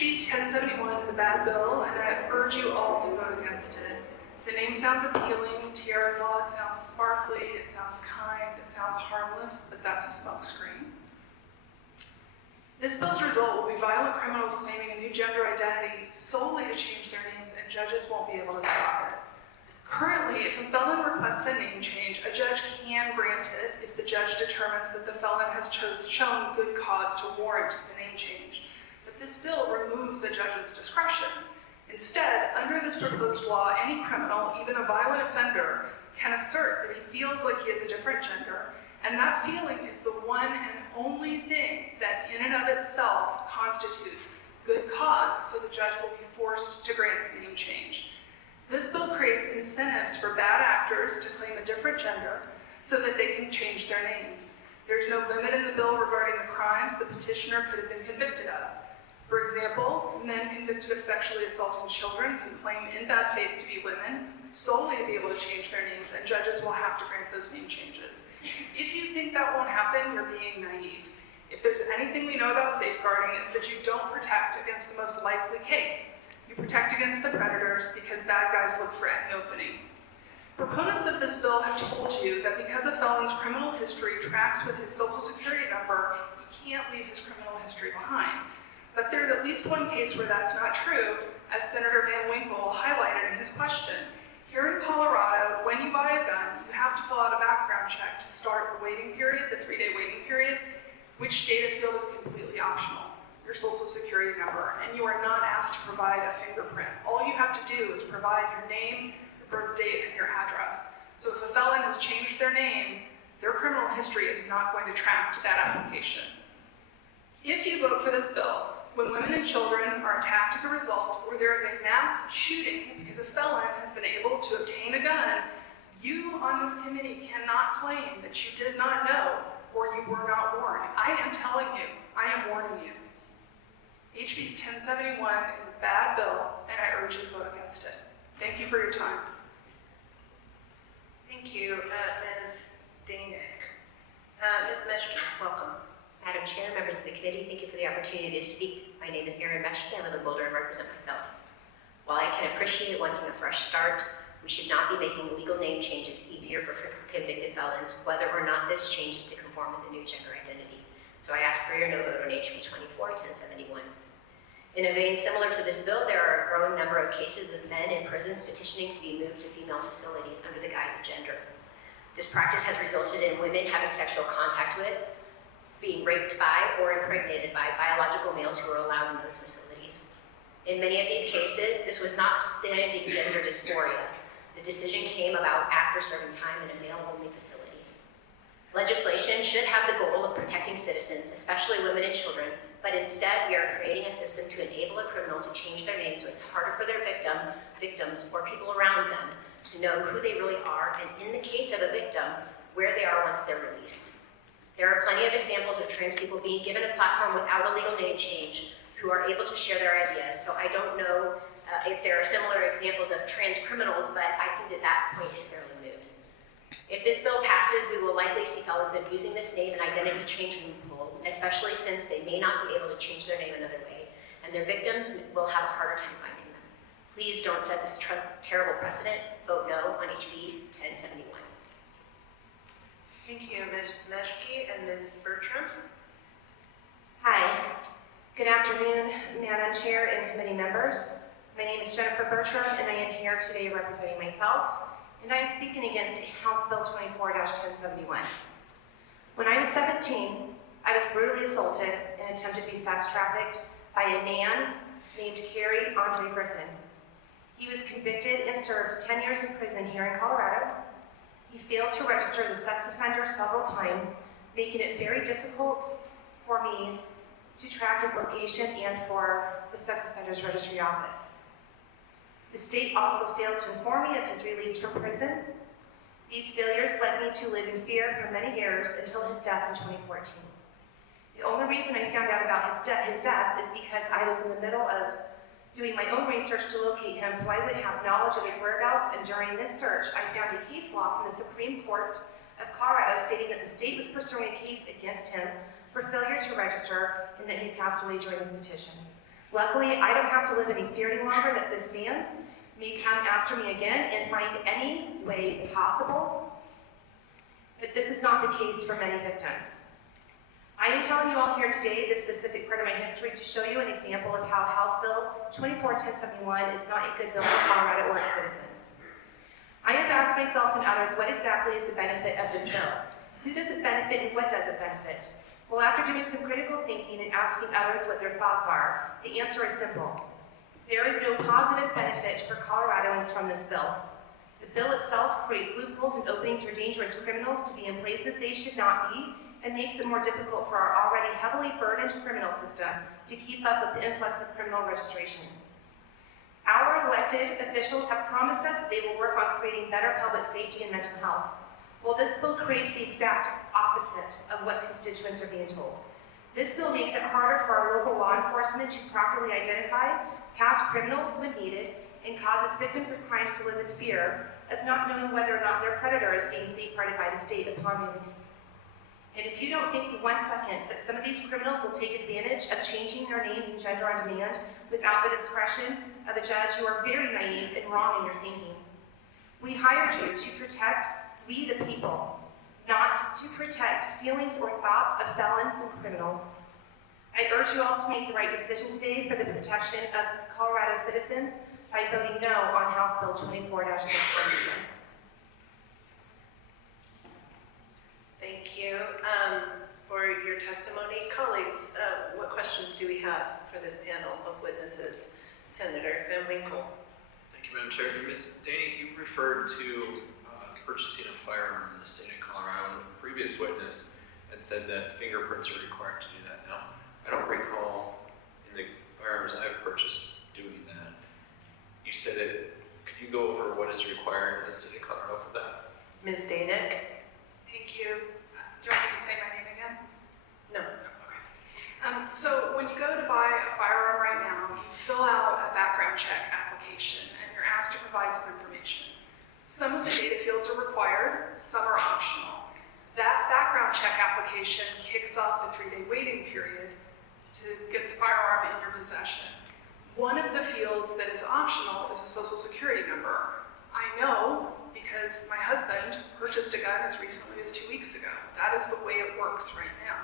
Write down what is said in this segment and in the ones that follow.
HB 1071 is a bad bill, and I urge you all to vote against it. The name sounds appealing, Tiara's Law, it sounds sparkly, it sounds kind, it sounds harmless, but that's a smokescreen. This bill's result will be violent criminals claiming a new gender identity solely to change their names, and judges won't be able to stop it. Currently, if a felon requests a name change, a judge can grant it if the judge determines that the felon has shown good cause to warrant the name change. But this bill removes a judge's discretion. Instead, under this proposed law, any criminal, even a violent offender, can assert that he feels like he has a different gender, and that feeling is the one and only thing that in and of itself constitutes good cause, so the judge will be forced to grant the name change. This bill creates incentives for bad actors to claim a different gender so that they can change their names. There's no limit in the bill regarding the crimes the petitioner could have been convicted of. For example, men convicted of sexually assaulting children can claim in bad faith to be women solely to be able to change their names, and judges will have to grant those name changes. If you think that won't happen, you're being naive. If there's anything we know about safeguarding, it's that you don't protect against the most likely case. You protect against the predators because bad guys look for any opening. Proponents of this bill have told you that because a felon's criminal history tracks with his social security number, he can't leave his criminal history behind. But there's at least one case where that's not true, as Senator Van Winkle highlighted in his question. Here in Colorado, when you buy a gun, you have to fill out a background check to start the waiting period, the 3-day waiting period, which data field is completely optional, your social security number, and you are not asked to provide a fingerprint. All you have to do is provide your name, your birth date, and your address. So if a felon has changed their name, their criminal history is not going to track to that application. If you vote for this bill, when women and children are attacked as a result, or there is a mass shooting because a felon has been able to obtain a gun, you on this committee cannot claim that you did not know or you were not warned. I am telling you, I am warning you. HB 1071 is a bad bill, and I urge you to vote against it. Thank you for your time. Thank you, Ms. Danick. Ms. Meshke, welcome. Madam Chair, members of the committee, thank you for the opportunity to speak. My name is Erin Meshke. I live in Boulder and represent myself. While I can appreciate wanting a fresh start, we should not be making legal name changes easier for convicted felons, whether or not this change is to conform with a new gender identity. So I ask for your no vote on HB 24-1071. In a vein similar to this bill, there are a growing number of cases of men in prisons petitioning to be moved to female facilities under the guise of gender. This practice has resulted in women having sexual contact with, being raped by, or impregnated by biological males who are allowed in those facilities. In many of these cases, this was not standing gender dysphoria. The decision came about after serving time in a male-only facility. Legislation should have the goal of protecting citizens, especially women and children, but instead we are creating a system to enable a criminal to change their name so it's harder for their victims, or people around them to know who they really are, and in the case of a victim, where they are once they're released. There are plenty of examples of trans people being given a platform without a legal name change who are able to share their ideas. So I don't know if there are similar examples of trans criminals, but I think that that point is fairly moot. If this bill passes, we will likely see felons abusing this name and identity change loophole, especially since they may not be able to change their name another way, and their victims will have a harder time finding them. Please don't set this terrible precedent. Vote no on HB 1071. Thank you, Ms. Meshke and Ms. Bertram. Hi, good afternoon, Madam Chair and committee members. My name is Jennifer Bertram, and I am here today representing myself, and I am speaking against House Bill 24-1071. When I was 17, I was brutally assaulted and attempted to be sex trafficked by a man named Kerry Andre Griffin. He was convicted and served 10 years in prison here in Colorado. He failed to register as a sex offender several times, making it very difficult for me to track his location and for the Sex Offenders Registry Office. The state also failed to inform me of his release from prison. These failures led me to live in fear for many years until his death in 2014. The only reason I found out about his death is because I was in the middle of doing my own research to locate him so I would have knowledge of his whereabouts, and during this search, I found a case law from the Supreme Court of Colorado stating that the state was pursuing a case against him for failure to register and that he passed away during his petition. Luckily, I don't have to live in fear any longer that this man may come after me again and find any way possible. But this is not the case for many victims. I am telling you all here today this specific part of my history to show you an example of how House Bill 24-1071 is not a good bill for Colorado or its citizens. I have asked myself and others what exactly is the benefit of this bill? Who does it benefit and what does it benefit? Well, after doing some critical thinking and asking others what their thoughts are, the answer is simple. There is no positive benefit for Coloradoans from this bill. The bill itself creates loopholes and openings for dangerous criminals to be in places they should not be, and makes it more difficult for our already heavily burdened criminal system to keep up with the influx of criminal registrations. Our elected officials have promised us that they will work on creating better public safety and mental health. Well, this bill creates the exact opposite of what constituents are being told. This bill makes it harder for our local law enforcement to properly identify past criminals when needed, and causes victims of crimes to live in fear of not knowing whether or not their predator is being safeguarded by the state upon release. And if you don't think for 1 second that some of these criminals will take advantage of changing their names and gender on demand without the discretion of a judge, you are very naive and wrong in your thinking. We hired you to protect we the people, not to protect feelings or thoughts of felons and criminals. I urge you all to make the right decision today for the protection of Colorado citizens by voting no on House Bill 24-1071. Thank you for your testimony. Colleagues, what questions do we have for this panel of witnesses? Senator Van Winkle. Thank you, Madam Chair. Ms. Daney, you referred to purchasing a firearm in the state of Colorado. A previous witness had said that fingerprints are required to do that. Now, I don't recall in the firearms I've purchased doing that. You said it. Could you go over what is required in the state of Colorado for that? Ms. Danick. Thank you. Do I need to say my name again? No. Okay. So when you go to buy a firearm right now, you fill out a background check application and you're asked to provide some information. Some of the data fields are required, some are optional. That background check application kicks off the 3-day waiting period to get the firearm in your possession. One of the fields that is optional is a social security number. I know because my husband purchased a gun as recently as 2 weeks ago. That is the way it works right now.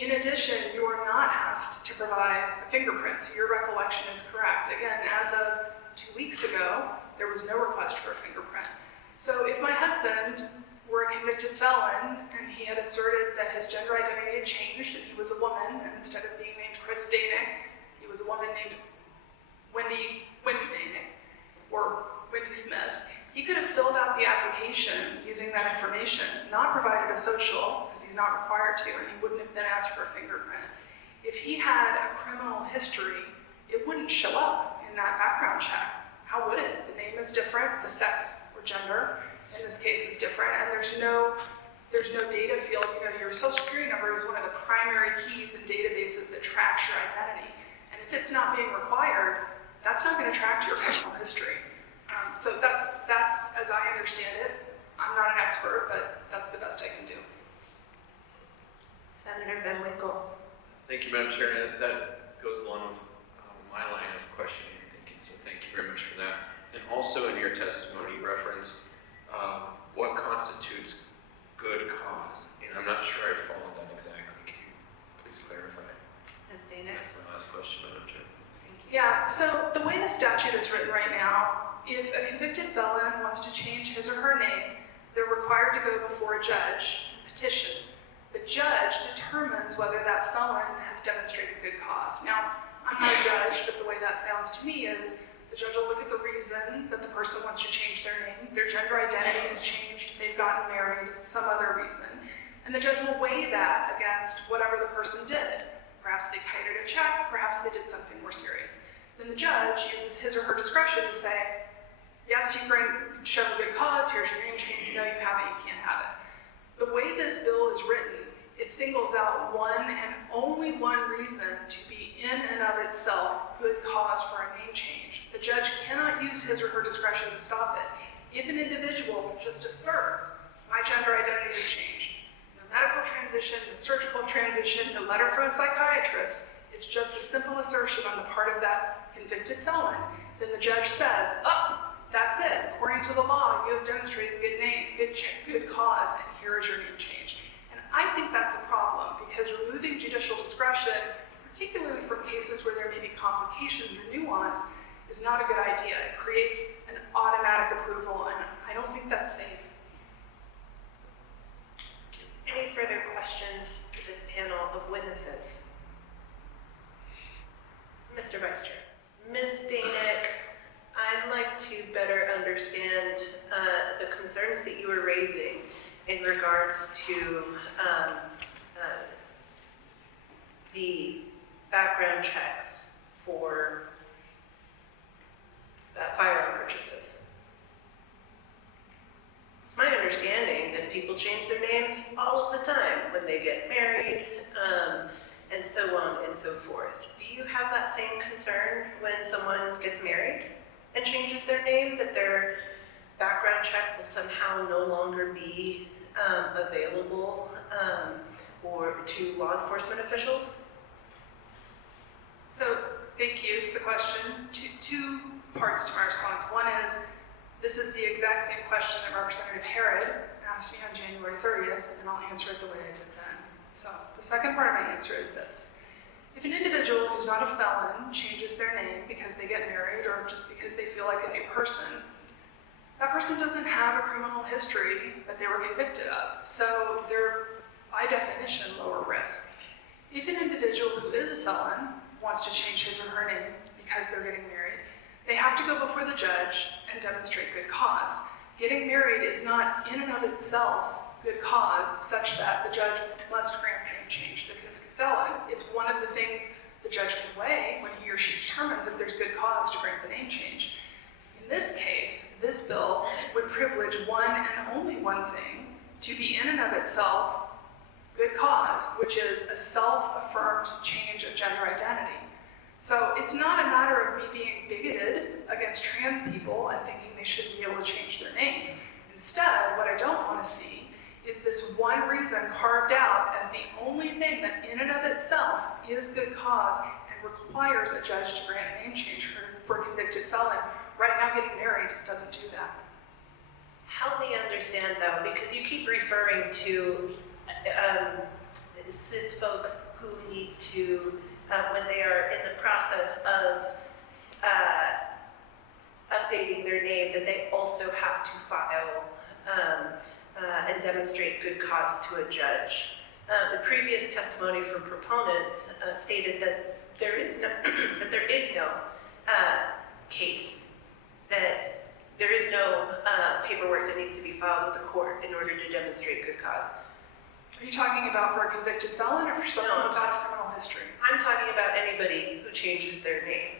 In addition, you are not asked to provide a fingerprint, so your recollection is correct. Again, as of 2 weeks ago, there was no request for a fingerprint. So if my husband were a convicted felon and he had asserted that his gender identity had changed and he was a woman, and instead of being named Chris Danick, he was a woman named Wendy Danick or Wendy Smith, he could have filled out the application using that information, not provided a social, because he's not required to, and he wouldn't have been asked for a fingerprint. If he had a criminal history, it wouldn't show up in that background check. How would it? The name is different, the sex or gender in this case is different, and there's no data field. You know, your social security number is one of the primary keys in databases that tracks your identity. And if it's not being required, that's not going to track your criminal history. So that's as I understand it. I'm not an expert, but that's the best I can do. Senator Van Winkle. Thank you, Madam Chair. And that goes along with my line of questioning and thinking, so thank you very much for that. And also in your testimony, you referenced what constitutes good cause. And I'm not sure I followed that exactly. Can you please clarify? Ms. Danick. That's my last question, Madam Chair. Yeah, so the way the statute is written right now, if a convicted felon wants to change his or her name, they're required to go before a judge and petition. The judge determines whether that felon has demonstrated good cause. Now, I'm not a judge, but the way that sounds to me is the judge will look at the reason that the person wants to change their name, their gender identity has changed, they've gotten married, some other reason, and the judge will weigh that against whatever the person did. Perhaps they kited a check, perhaps they did something more serious. Then the judge uses his or her discretion to say, yes, you've shown good cause, here's your name change, no, you haven't, you can't have it. The way this bill is written, it singles out one and only one reason to be in and of itself good cause for a name change. The judge cannot use his or her discretion to stop it. If an individual just asserts, my gender identity has changed, no medical transition, no surgical transition, no letter from a psychiatrist, it's just a simple assertion on the part of that convicted felon, then the judge says, oh, that's it. According to the law, you have demonstrated good name, good cause, and here is your name change. And I think that's a problem because removing judicial discretion, particularly from cases where there may be complications or nuance, is not a good idea. It creates an automatic approval, and I don't think that's safe. Any further questions for this panel of witnesses? Mr. Vice Chair. Ms. Danick, I'd like to better understand the concerns that you were raising in regards to the background checks for firearm purchases. It's my understanding that people change their names all of the time when they get married, and so on and so forth. Do you have that same concern when someone gets married and changes their name, that their background check will somehow no longer be available or to law enforcement officials? So thank you for the question. Two parts to my response. One is, this is the exact same question that Representative Herod asked me on January 30th, and I'll answer it the way I did then. So the second part of my answer is this. If an individual who's not a felon changes their name because they get married or just because they feel like a new person, that person doesn't have a criminal history that they were convicted of. So they're, by definition, lower risk. If an individual who is a felon wants to change his or her name because they're getting married, they have to go before the judge and demonstrate good cause. Getting married is not in and of itself good cause such that the judge must grant name change to the convicted felon. It's one of the things the judge can weigh when he or she determines if there's good cause to grant the name change. In this case, this bill would privilege one and only one thing to be in and of itself good cause, which is a self-affirmed change of gender identity. So it's not a matter of me being bigoted against trans people and thinking they shouldn't be able to change their name. Instead, what I don't want to see is this one reason carved out as the only thing that in and of itself is good cause and requires a judge to grant a name change for a convicted felon. Right now, getting married doesn't do that. Help me understand though, because you keep referring to cis folks who need to, when they are in the process of updating their name, that they also have to file and demonstrate good cause to a judge. The previous testimony from proponents stated that there is no case, that there is no paperwork that needs to be filed with the court in order to demonstrate good cause. Are you talking about for a convicted felon or for someone No, without criminal history? I'm talking about anybody who changes their name.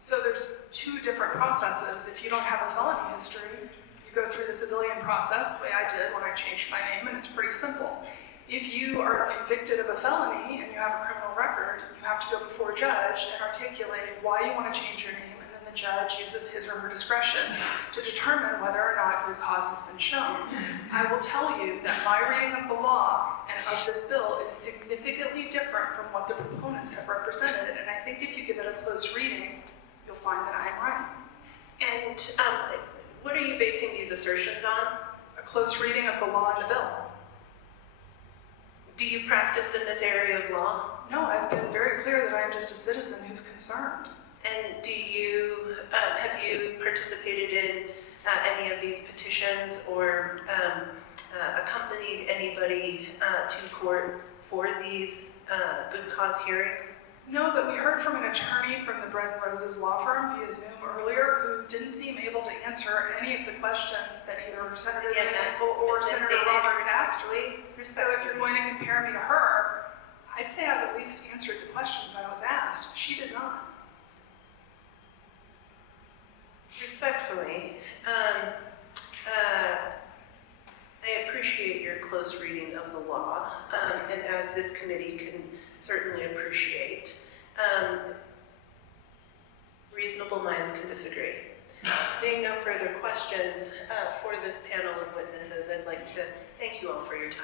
So there's two different processes. If you don't have a felony history, you go through the civilian process the way I did when I changed my name, and it's pretty simple. If you are convicted of a felony and you have a criminal record, you have to go before a judge and articulate why you want to change your name, and then the judge uses his or her discretion to determine whether or not good cause has been shown. I will tell you that my reading of the law and of this bill is significantly different from what the proponents have represented, and I think if you give it a close reading, you'll find that I am right. And what are you basing these assertions on? A close reading of the law and the bill. Do you practice in this area of law? No, I've been very clear that I am just a citizen who's concerned. And do you, have you participated in any of these petitions or accompanied anybody to court for these good cause hearings? No, but we heard from an attorney from the Bread and Roses law firm via Zoom earlier who didn't seem able to answer any of the questions that either Senator Nickel or Senator Roberts asked me. So if you're going to compare me to her, I'd say I've at least answered the questions I was asked. She did not. Respectfully, I appreciate your close reading of the law, and as this committee can certainly appreciate, reasonable minds can disagree. Seeing no further questions for this panel of witnesses, I'd like to thank you all for your time.